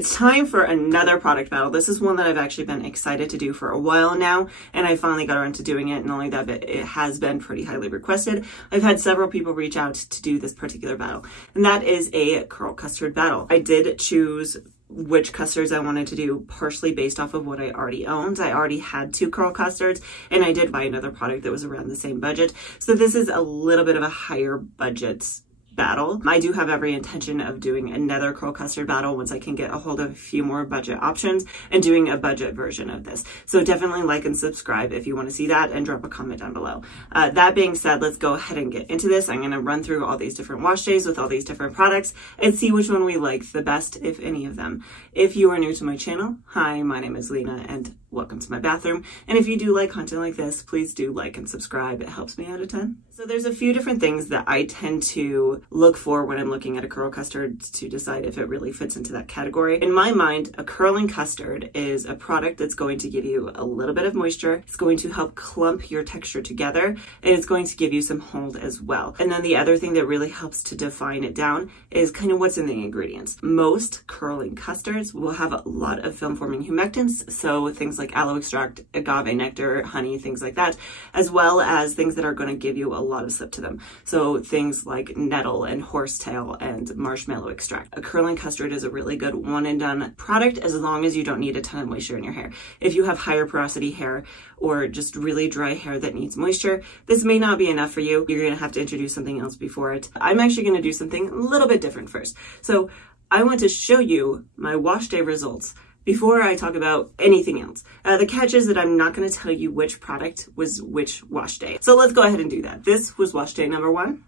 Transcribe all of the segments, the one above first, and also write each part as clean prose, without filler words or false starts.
It's time for another product battle. This is one that I've actually been excited to do for a while now, and I finally got around to doing it. Not only that, but it has been pretty highly requested. I've had several people reach out to do this particular battle, and that is a curl custard battle. I did choose which custards I wanted to do partially based off of what I already owned. I already had 2 curl custards, and I did buy another product that was around the same budget. So this is a little bit of a higher budget battle. I do have every intention of doing another curl custard battle once I can get a hold of a few more budget options and doing a budget version of this. So definitely like and subscribe if you want to see that, and drop a comment down below. That being said, let's go ahead and get into this. I'm going to run through all these different wash days with all these different products and see which one we like the best, if any of them. If you are new to my channel, hi, my name is Lena and welcome to my bathroom. And if you do like content like this, please do like and subscribe. It helps me out a ton. So there's a few different things that I tend to look for when I'm looking at a curl custard to decide if it really fits into that category. In my mind, a curling custard is a product that's going to give you a little bit of moisture. It's going to help clump your texture together, and it's going to give you some hold as well. And then the other thing that really helps to define it down is kind of what's in the ingredients. Most curling custards will have a lot of film forming humectants, so things like aloe extract, agave nectar, honey, things like that, as well as things that are going to give you a lot of slip to them. So things like nettle and horsetail and marshmallow extract. A curling custard is a really good one and done product as long as you don't need a ton of moisture in your hair. If you have higher porosity hair or just really dry hair that needs moisture, this may not be enough for you. You're going to have to introduce something else before it. I'm actually going to do something a little bit different first. So I want to show you my wash day results before I talk about anything else. The catch is that I'm not going to tell you which product was which wash day. So let's go ahead and do that. This was wash day number 1.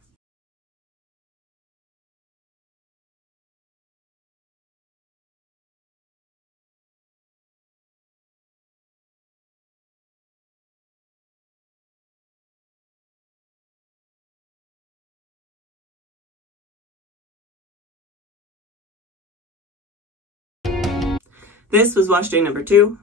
This was wash day number 2.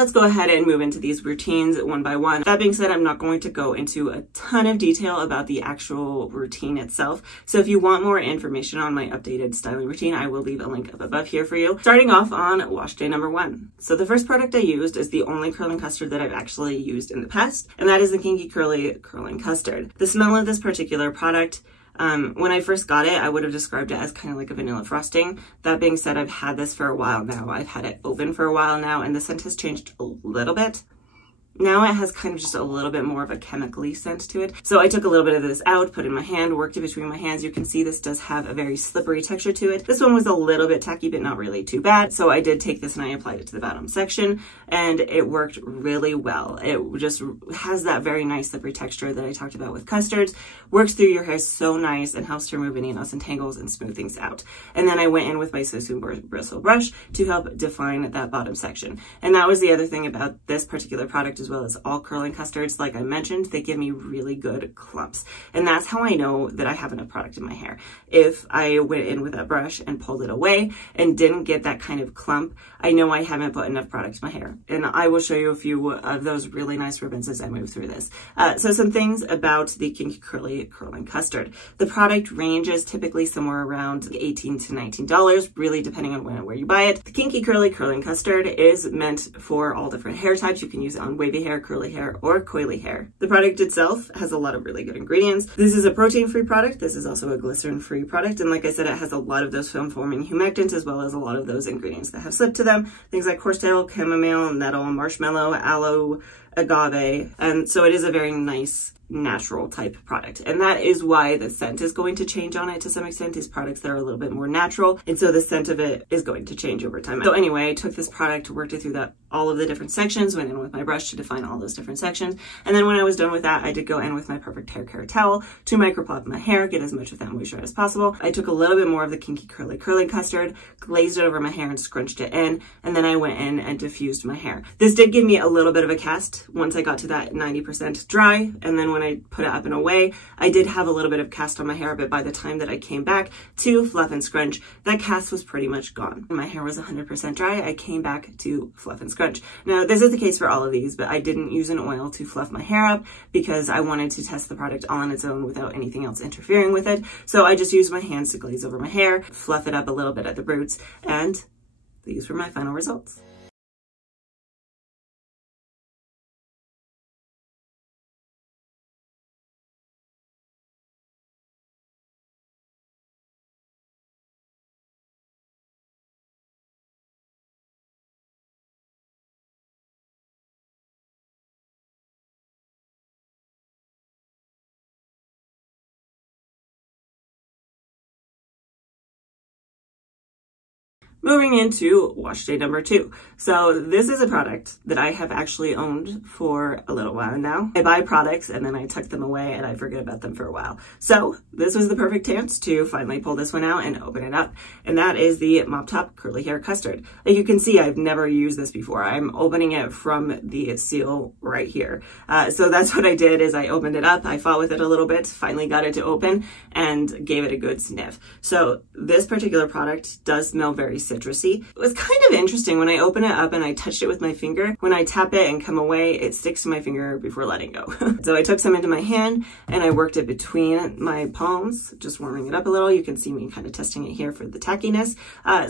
Let's go ahead and move into these routines one by one. That being said, I'm not going to go into a ton of detail about the actual routine itself. So if you want more information on my updated styling routine, I will leave a link up above here for you. Starting off on wash day number 1. So the first product I used is the only curling custard that I've actually used in the past, and that is the Kinky Curly Curling Custard. The smell of this particular product, when I first got it, I would have described it as kind of like a vanilla frosting. That being said, I've had this for a while now. I've had it open for a while now, and the scent has changed a little bit. Now it has kind of just a little bit more of a chemically scent to it. So I took a little bit of this out, put it in my hand, worked it between my hands. You can see this does have a very slippery texture to it. This one was a little bit tacky, but not really too bad. So I did take this and I applied it to the bottom section, and it worked really well. It just has that very nice slippery texture that I talked about with custards. Works through your hair so nice and helps to remove any knots and tangles and smooth things out. And then I went in with my Sosu bristle brush to help define that bottom section. And that was the other thing about this particular product, as well as all curling custards. Like I mentioned, they give me really good clumps. And that's how I know that I have enough product in my hair. If I went in with a brush and pulled it away and didn't get that kind of clump, I know I haven't put enough product in my hair. And I will show you a few of those really nice ribbons as I move through this. So some things about the Kinky Curly Curling Custard. The product range is typically somewhere around $18 to $19, really depending on when and where you buy it. The Kinky Curly Curling Custard is meant for all different hair types. You can use it on wavy hair, curly hair, or coily hair. The product itself has a lot of really good ingredients. This is a protein-free product. This is also a glycerin-free product. And like I said, it has a lot of those film-forming humectants, as well as a lot of those ingredients that have slip to them. Things like horsetail, chamomile, nettle, marshmallow, aloe, agave. And so it is a very nice natural type product. And that is why the scent is going to change on it to some extent. These products that are a little bit more natural. And so the scent of it is going to change over time. So anyway, I took this product, worked it through all of the different sections, went in with my brush to define all those different sections. And then when I was done with that, I did go in with my Perfect Hair Care towel to micropop my hair, get as much of that moisture as possible. I took a little bit more of the Kinky Curly Custard, glazed it over my hair and scrunched it in. And then I went in and diffused my hair. This did give me a little bit of a cast once I got to that 90% dry. And then when I put it up and away, I did have a little bit of cast on my hair, but by the time that I came back to fluff and scrunch, that cast was pretty much gone. When my hair was 100% dry, I came back to fluff and scrunch. Now, this is the case for all of these, but I didn't use an oil to fluff my hair up because I wanted to test the product all on its own without anything else interfering with it. So I just used my hands to glaze over my hair, fluff it up a little bit at the roots, and these were my final results. Moving into wash day number 2. So this is a product that I have actually owned for a little while now. I buy products and then I tuck them away and I forget about them for a while. So this was the perfect chance to finally pull this one out and open it up. And that is the Mop Top Curly Hair Custard. Like you can see, I've never used this before. I'm opening it from the seal right here. So that's what I did is I opened it up. I fought with it a little bit, finally got it to open and gave it a good sniff. So this particular product does smell very citrusy. It was kind of interesting when I opened it up and I touched it with my finger. When I tap it and come away, it sticks to my finger before letting go. So I took some into my hand and I worked it between my palms, just warming it up a little. You can see me kind of testing it here for the tackiness.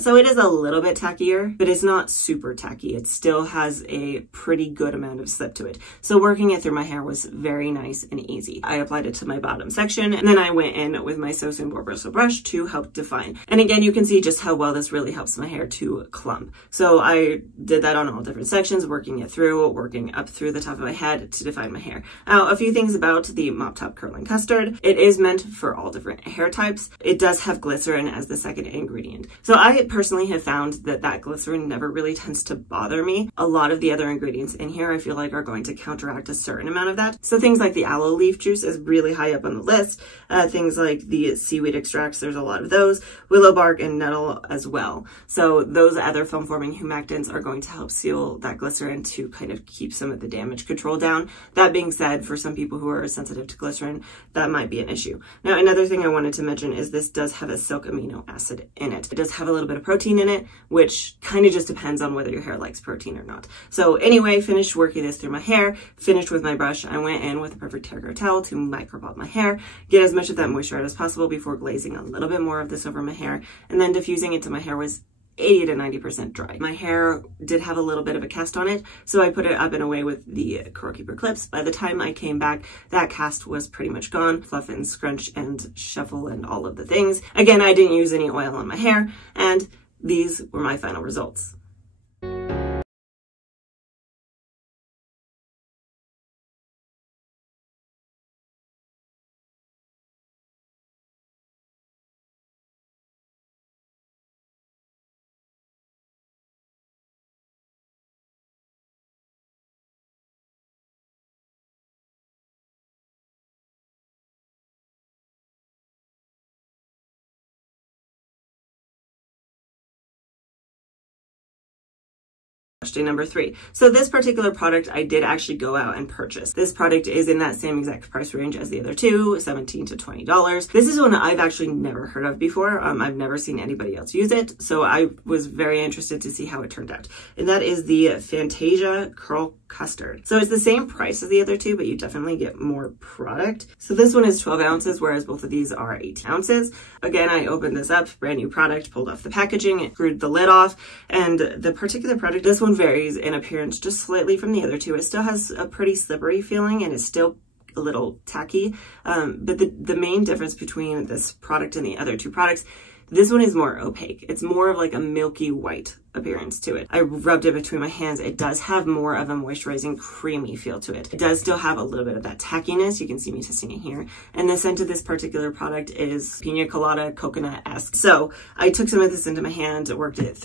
So it is a little bit tackier, but it's not super tacky. It still has a pretty good amount of slip to it. So working it through my hair was very nice and easy. I applied it to my bottom section and then I went in with my So Simple bristle brush to help define. And again, you can see just how well this really helps my hair to clump. So I did that on all different sections, working it through, working up through the top of my head to define my hair. Now, a few things about the Mop Top Curling Custard. It is meant for all different hair types. It does have glycerin as the second ingredient. So I personally have found that that glycerin never really tends to bother me. A lot of the other ingredients in here I feel like are going to counteract a certain amount of that. So things like the aloe leaf juice is really high up on the list. Things like the seaweed extracts, there's a lot of those. Willow bark and nettle as well. So those other film forming humectants are going to help seal that glycerin to kind of keep some of the damage control down. That being said, for some people who are sensitive to glycerin, that might be an issue. Now, another thing I wanted to mention is this does have a silk amino acid in it. It does have a little bit of protein in it, which kind of just depends on whether your hair likes protein or not. So anyway, finished working this through my hair, finished with my brush. I went in with a Perfect Hair Care towel to micropop my hair, get as much of that moisture out as possible before glazing a little bit more of this over my hair, and then diffusing it till my hair was 80 to 90% dry. My hair did have a little bit of a cast on it, so I put it up and away with the Curl Keeper clips. By the time I came back, that cast was pretty much gone. Fluff and scrunch and shuffle and all of the things. Again, I didn't use any oil on my hair, and these were my final results. Day number 3. So this particular product I did actually go out and purchase. This product is in that same exact price range as the other two, $17 to $20. This is one I've actually never heard of before. I've never seen anybody else use it, so I was very interested to see how it turned out. And that is the Fantasia Curl Custard. So it's the same price as the other two, but you definitely get more product. So this one is 12 ounces, whereas both of these are 18 ounces. Again, I opened this up, brand new product, pulled off the packaging, screwed the lid off, and the particular product, this one varies in appearance just slightly from the other two. It still has a pretty slippery feeling and it's still a little tacky. But the main difference between this product and the other two products, this one is more opaque. It's more of like a milky white appearance to it. I rubbed it between my hands. It does have more of a moisturizing creamy feel to it. It does still have a little bit of that tackiness. You can see me testing it here. And the scent of this particular product is pina colada coconut-esque. So I took some of this into my hand, worked it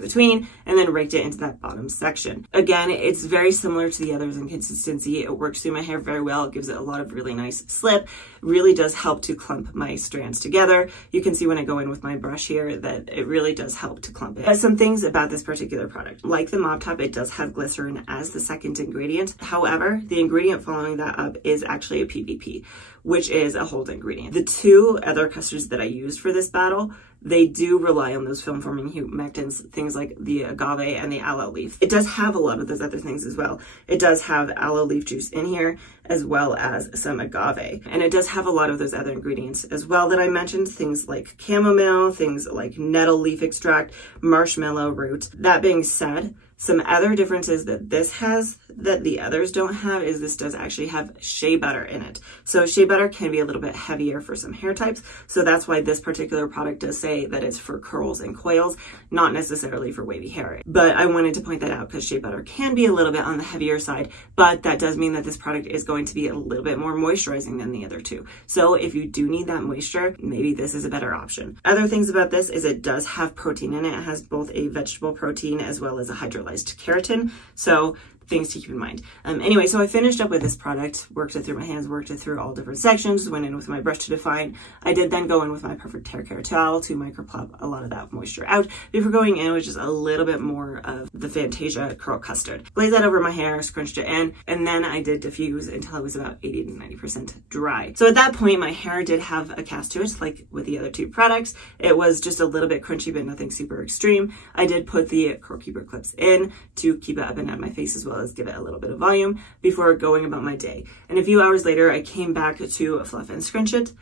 between, and then raked it into that bottom section. Again, it's very similar to the others in consistency. It works through my hair very well. It gives it a lot of really nice slip. Really does help to clump my strands together. You can see when I go in with my brush here that it really does help to clump it. Some things about this particular product. Like the mop top, it does have glycerin as the second ingredient. However, the ingredient following that up is actually a PVP, which is a hold ingredient. The two other custards that I used for this battle, they do rely on those film forming humectants, things like the agave and the aloe leaf. It does have a lot of those other things as well. It does have aloe leaf juice in here, as well as some agave. And it does have a lot of those other ingredients as well that I mentioned, things like chamomile, things like nettle leaf extract, marshmallow root. That being said, some other differences that this has that the others don't have is this does actually have shea butter in it. So shea butter can be a little bit heavier for some hair types. So that's why this particular product does say that it's for curls and coils, not necessarily for wavy hair. But I wanted to point that out because shea butter can be a little bit on the heavier side, but that does mean that this product is going to be a little bit more moisturizing than the other two. So if you do need that moisture, maybe this is a better option. Other things about this is it does have protein in it. It has both a vegetable protein as well as a hydrolyzed keratin. So things to keep in mind. Anyway, so I finished up with this product, worked it through my hands, worked it through all different sections, went in with my brush to define. I did then go in with my Perfect Hair Care towel to microplop a lot of that moisture out before going in with just a little bit more of the Fantasia Curl Custard. Glazed that over my hair, scrunched it in, and then I did diffuse until it was about 80 to 90% dry. So at that point, my hair did have a cast to it, like with the other two products. It was just a little bit crunchy, but nothing super extreme. I did put the Curl Keeper clips in to keep it up and out of my face as well as give it a little bit of volume before going about my day. And a few hours later, I came back to fluff and scrunch it,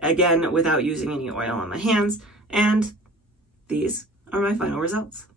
again, without using any oil on my hands. And these are my final results.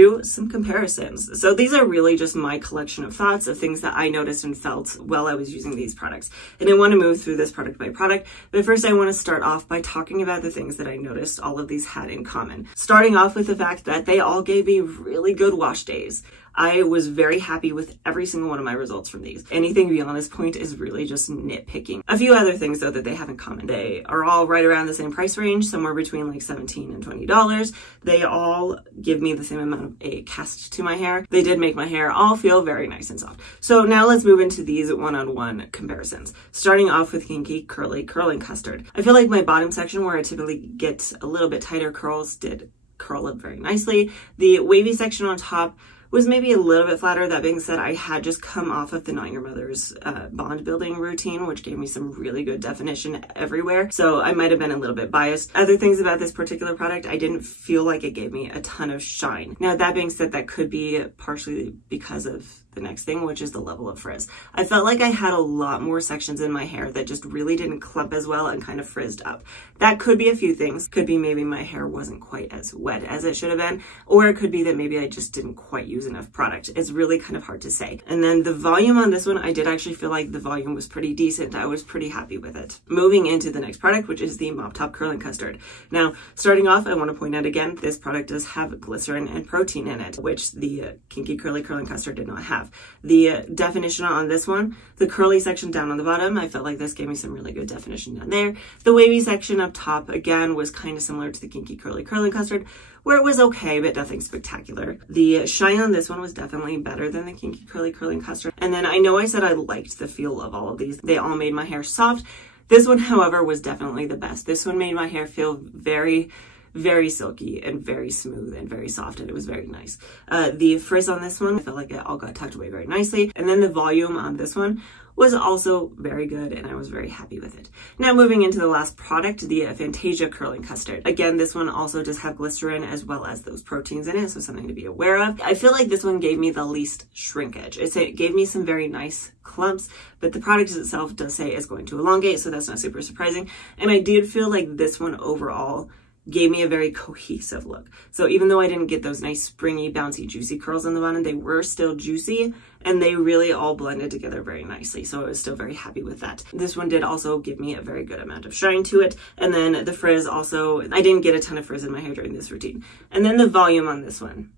Do some comparisons. So these are really just my collection of thoughts of things that I noticed and felt while I was using these products. And I want to move through this product by product, but first I want to start off by talking about the things that I noticed all of these had in common. Starting off with the fact that they all gave me really good wash days. I was very happy with every single one of my results from these. Anything beyond this point is really just nitpicking. A few other things though that they have in common. They are all right around the same price range, somewhere between like $17 and $20. They all give me the same amount of a cast to my hair. They did make my hair all feel very nice and soft. So now let's move into these one-on-one comparisons. Starting off with Kinky Curly Curling Custard. I feel like my bottom section where I typically get a little bit tighter curls did curl up very nicely. The wavy section on top was maybe a little bit flatter. That being said, I had just come off of the Not Your Mother's bond building routine, which gave me some really good definition everywhere. So I might have been a little bit biased. Other things about this particular product, I didn't feel like it gave me a ton of shine. Now, that being said, that could be partially because of the next thing, which is the level of frizz. I felt like I had a lot more sections in my hair that just really didn't clump as well and kind of frizzed up. That could be a few things. Could be maybe my hair wasn't quite as wet as it should have been, or it could be that maybe I just didn't quite use enough product. It's really kind of hard to say. And then the volume on this one, I did actually feel like the volume was pretty decent. I was pretty happy with it. Moving into the next product, which is the Mop Top Curling Custard. Now, starting off, I want to point out again, this product does have glycerin and protein in it, which the Kinky Curly Curling Custard did not have. The definition on this one, the curly section down on the bottom, I felt like this gave me some really good definition down there. The wavy section up top, again, was kind of similar to the Kinky Curly Curling Custard, where it was okay, but nothing spectacular. The shine on this one was definitely better than the Kinky Curly Curling Custard. And then I know I said I liked the feel of all of these. They all made my hair soft. This one, however, was definitely the best. This one made my hair feel very very silky and very smooth and very soft, and it was very nice. The frizz on this one, I felt like it all got tucked away very nicely. And then the volume on this one was also very good, and I was very happy with it. Now moving into the last product, the Fantasia Curling Custard. Again, this one also does have glycerin as well as those proteins in it, so something to be aware of. I feel like this one gave me the least shrinkage. It gave me some very nice clumps, but the product itself does say it's going to elongate, so that's not super surprising. And I did feel like this one overall gave me a very cohesive look. So even though I didn't get those nice springy, bouncy, juicy curls on the bottom, they were still juicy and they really all blended together very nicely. So I was still very happy with that. This one did also give me a very good amount of shine to it. And then the frizz also, I didn't get a ton of frizz in my hair during this routine. And then the volume on this one.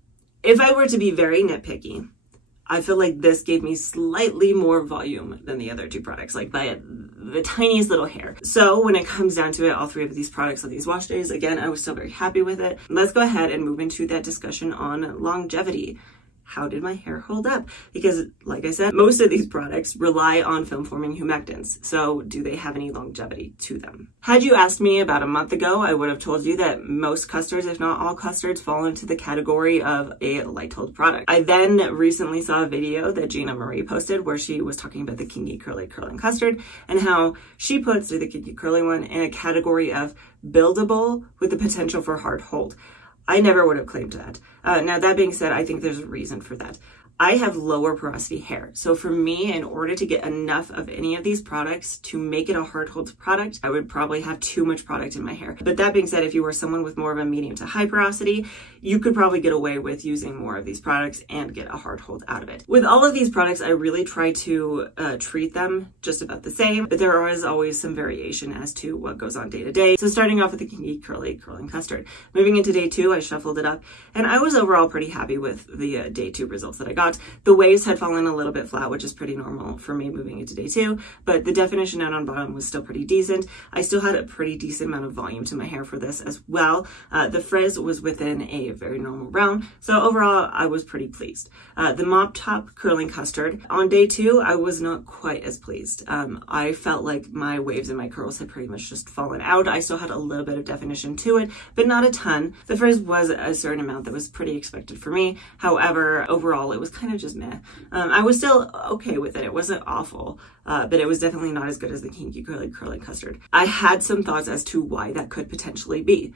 If I were to be very nitpicky, I feel like this gave me slightly more volume than the other two products, like by the tiniest little hair. So when it comes down to it, all three of these products on these wash days, again, I was still very happy with it. Let's go ahead and move into that discussion on longevity. How did my hair hold up? Because like I said, most of these products rely on film forming humectants. So do they have any longevity to them? Had you asked me about a month ago, I would have told you that most custards, if not all custards, fall into the category of a light hold product. I then recently saw a video that Gina Marie posted where she was talking about the Kinky Curly Curling Custard and how she puts the Kinky Curly one in a category of buildable with the potential for hard hold. I never would have claimed that. Now, that being said, I think there's a reason for that. I have lower porosity hair. So for me, in order to get enough of any of these products to make it a hard hold product, I would probably have too much product in my hair. But that being said, if you were someone with more of a medium to high porosity, you could probably get away with using more of these products and get a hard hold out of it. With all of these products, I really try to treat them just about the same, but there is always some variation as to what goes on day to day. So starting off with the Kinky Curly Curling Custard. Moving into day 2, I shuffled it up, and I was overall pretty happy with the day 2 results that I got. The waves had fallen a little bit flat, which is pretty normal for me moving into day 2, but the definition out on bottom was still pretty decent. I still had a pretty decent amount of volume to my hair for this as well. The frizz was within a very normal realm, so overall I was pretty pleased. The Mop Top Curling Custard. On day 2, I was not quite as pleased. I felt like my waves and my curls had pretty much just fallen out. I still had a little bit of definition to it, but not a ton. The frizz was a certain amount that was pretty expected for me. However, overall it was kind of just meh. I was still okay with it. It wasn't awful, but it was definitely not as good as the Kinky Curly Curling Custard. I had some thoughts as to why that could potentially be.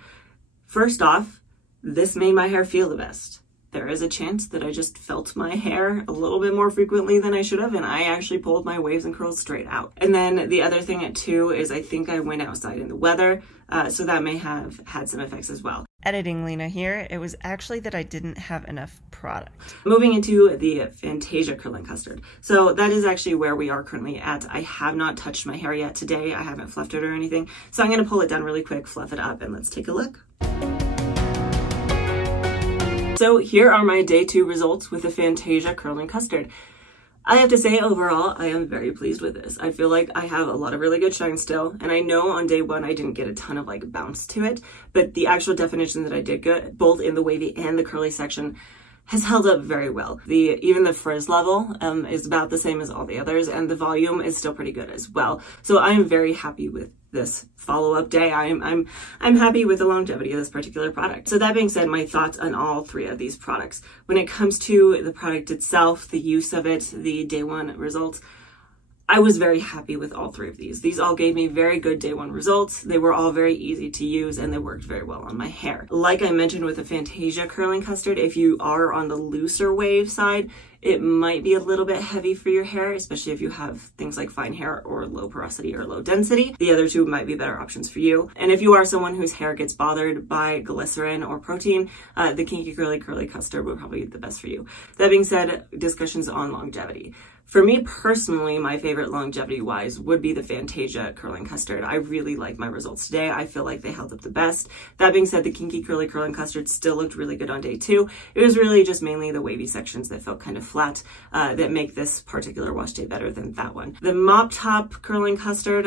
First off, this made my hair feel the best. There is a chance that I just felt my hair a little bit more frequently than I should have, and I actually pulled my waves and curls straight out. And then the other thing too is I think I went outside in the weather, so that may have had some effects as well. Editing Lena here, it was actually that I didn't have enough product. Moving into the Fantasia Curling Custard. So that is actually where we are currently at. I have not touched my hair yet today. I haven't fluffed it or anything. So I'm gonna pull it down really quick, fluff it up, and let's take a look. So here are my day 2 results with the Fantasia Curling Custard. I have to say, overall, I am very pleased with this. I feel like I have a lot of really good shine still, and I know on day 1 I didn't get a ton of like bounce to it, but the actual definition that I did get, both in the wavy and the curly section, has held up very well. Even the frizz level is about the same as all the others, and the volume is still pretty good as well. So I am very happy with this follow-up day. I'm happy with the longevity of this particular product. So that being said, my thoughts on all 3 of these products. When it comes to the product itself, the use of it, the day 1 results, I was very happy with all 3 of these. These all gave me very good day 1 results. They were all very easy to use and they worked very well on my hair. Like I mentioned with the Fantasia Curling Custard, if you are on the looser wave side, it might be a little bit heavy for your hair, especially if you have things like fine hair or low porosity or low density. The other 2 might be better options for you. And if you are someone whose hair gets bothered by glycerin or protein, the Kinky Curly Curly Custard would probably be the best for you. That being said, discussions on longevity. For me personally, my favorite longevity-wise would be the Fantasia Curling Custard. I really like my results today. I feel like they held up the best. That being said, the Kinky Curly Curling Custard still looked really good on day 2. It was really just mainly the wavy sections that felt kind of flat that make this particular wash day better than that one. The Mop Top Curling Custard,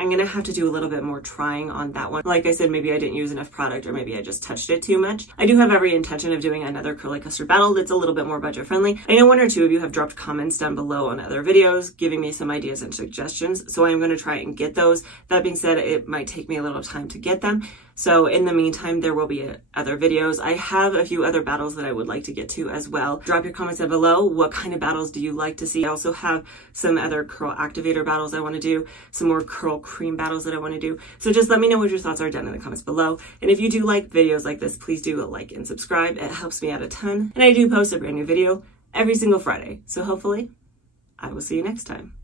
I'm gonna have to do a little bit more trying on that one. Like I said, maybe I didn't use enough product, or maybe I just touched it too much. I do have every intention of doing another curly custard battle that's a little bit more budget friendly. I know 1 or 2 of you have dropped comments down below on other videos giving me some ideas and suggestions, so I'm gonna try and get those. That being said, it might take me a little time to get them. So in the meantime, there will be other videos. I have a few other battles that I would like to get to as well. Drop your comments down below. What kind of battles do you like to see? I also have some other curl activator battles I want to do, some more curl cream battles that I want to do. So just let me know what your thoughts are down in the comments below. And if you do like videos like this, please do like and subscribe. It helps me out a ton. And I do post a brand new video every single Friday. So hopefully I will see you next time.